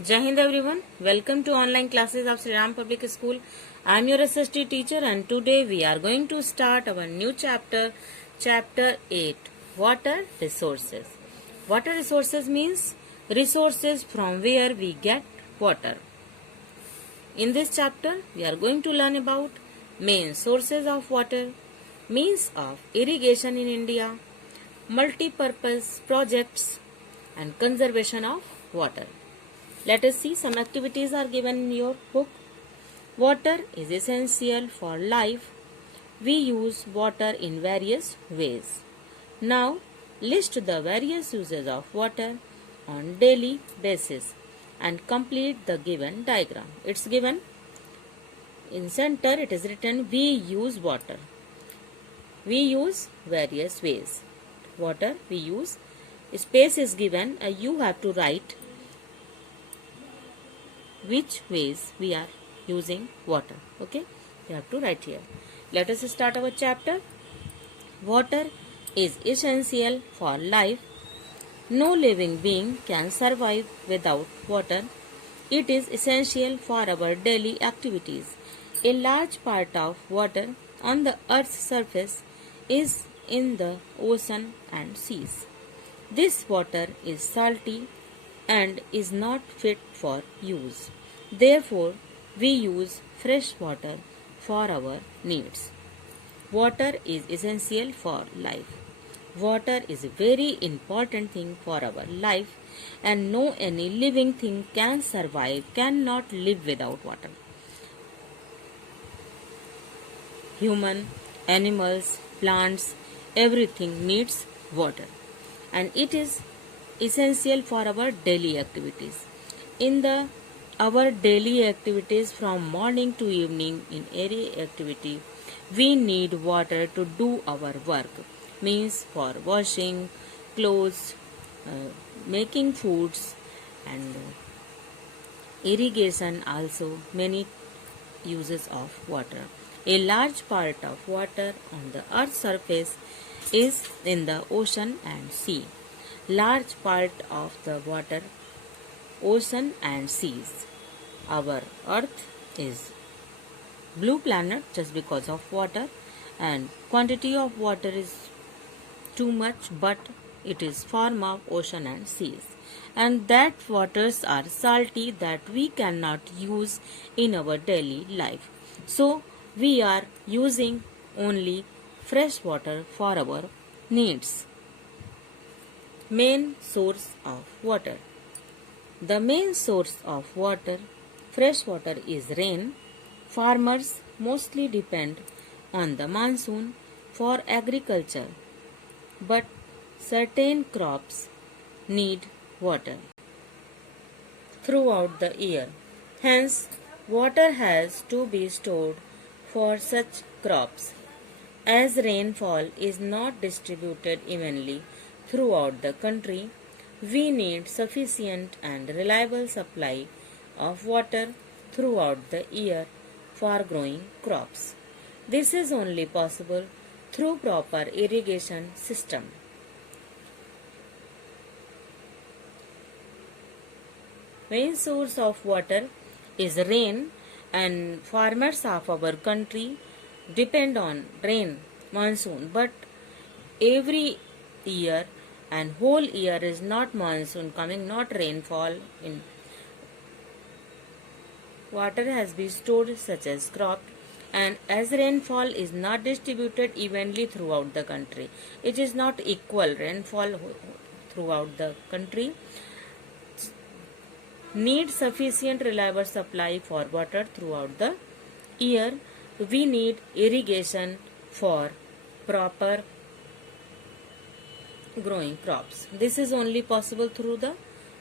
Jai Hind everyone. Welcome to online classes of Sri Ram Public School. I am your SST teacher and today we are going to start our new chapter, chapter 8, Water Resources. Water resources means resources from where we get water. In this chapter, we are going to learn about main sources of water, means of irrigation in India, multi-purpose projects and conservation of water. Let us see some activities are given in your book. Water is essential for life. We use water in various ways. Now, list the various uses of water on daily basis and complete the given diagram. It's given in center. It is written we use water. We use various ways. Water we use. Space is given. You have to write which ways we are using water. Okay, you have to write here. Let us start our chapter. Water is essential for life. No living being can survive without water. It is essential for our daily activities. A large part of water on the earth's surface is in the ocean and seas. This water is salty and is not fit for use. Therefore, we use fresh water for our needs. Water is essential for life. Water is a very important thing for our life and no any living thing can survive, cannot live without water. Human, animals, plants, everything needs water and it is essential for our daily activities. In our daily activities from morning to evening, in every activity, we need water to do our work. Means for washing clothes, making foods and irrigation also many uses of water. A large part of water on the earth's surface is in the ocean and sea. Large part of the water, ocean and seas. Our earth is blue planet just because of water and quantity of water is too much but it is form of ocean and seas and that waters are salty that we cannot use in our daily life. So we are using only fresh water for our needs. Main source of water. The main source of water, fresh water, is rain. Farmers mostly depend on the monsoon for agriculture, but certain crops need water throughout the year. Hence, water has to be stored for such crops. As rainfall is not distributed evenly throughout the country, we need sufficient and reliable supply of water throughout the year for growing crops. This is only possible through proper irrigation system. Main source of water is rain and farmers of our country depend on rain, monsoon, but every year and whole year is not monsoon coming, not rainfall. In water has been stored such as crop and as rainfall is not distributed evenly throughout the country, it is not equal rainfall throughout the country, need sufficient reliable supply for water throughout the year. We need irrigation for proper growing crops. This is only possible through the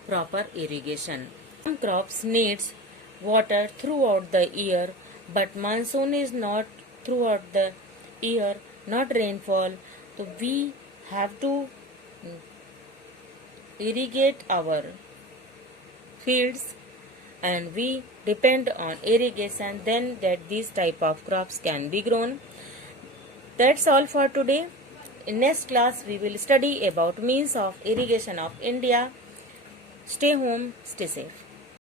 proper irrigation. Some crops needs water throughout the year, but monsoon is not throughout the year, not rainfall. So we have to irrigate our fields and we depend on irrigation, then that these type of crops can be grown. That's all for today. In next class we will study about means of irrigation of India. Stay home, stay safe.